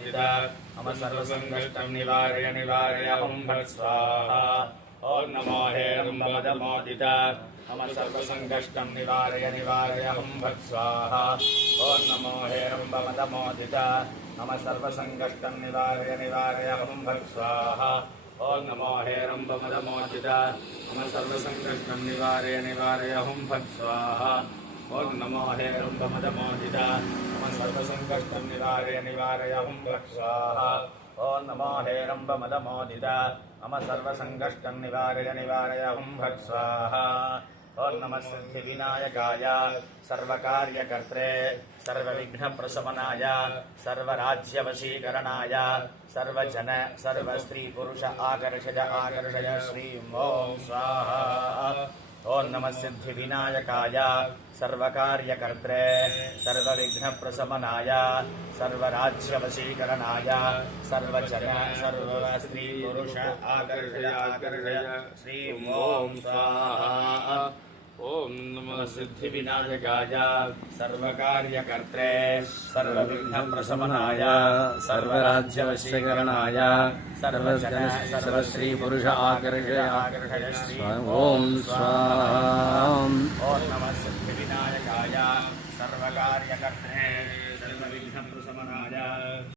मम सर्वसङ्कष्टं निवारय निवारय हुं फट् स्वाहा। ॐ नमो हेरम्बमदमोदित मम सर्वसङ्कष्टं निवारय निवारय हुं फट् स्वाहा। ॐ नमो हेरम्बमदमोदित मम सर्वसङ्कष्टं निवारय निवारय हुं फट् स्वाहा। ॐ नमो हेरम्बमदमोदित मम सर्वसङ्कष्टं निवारय निवारय हुं फट् स्वाहा। ॐ नमो हेरम्बमदमोदित मम सर्वसङ्कष्टं निवारय निवारय हुं फट् स्वाहा। ॐ नमो हेरम्बमदमोदित मम सर्वसङ्कष्टं निवारय निवारय हुं फट् स्वाहा। ॐ नमः सिद्धिविनायकाय सर्वकार्यकर्त्रे सर्वविघ्नप्रशमनाय सर्वराज्यवशीकरणाय सर्वजन सर्वस्त्रीपुरुष आकर्षय आकर्षय श्रीं ॐ स्वाहा। ॐ नमः सिद्धिविनायकाय सर्वकार्यकर्त्रे सर्वविघ्नप्रशमनाय सर्वराज्यवशीकरणाय सर्वजन सर्वस्त्रीपुरुष आकर्षय आकर्षय श्रीं ॐ स्वाहा। ॐ नमः सिद्धिविनायकाय सर्वकार्यकर्त्रे सर्वविघ्नप्रशमनाय सर्वराज्यवशीकरणाय सर्वजन सर्वस्त्रीपुरुष आकर्षय आकर्षय श्रीं ॐ स्वाहा। ॐ नमः सिद्धिविनायकाय सर्वकार्यकर्त्रे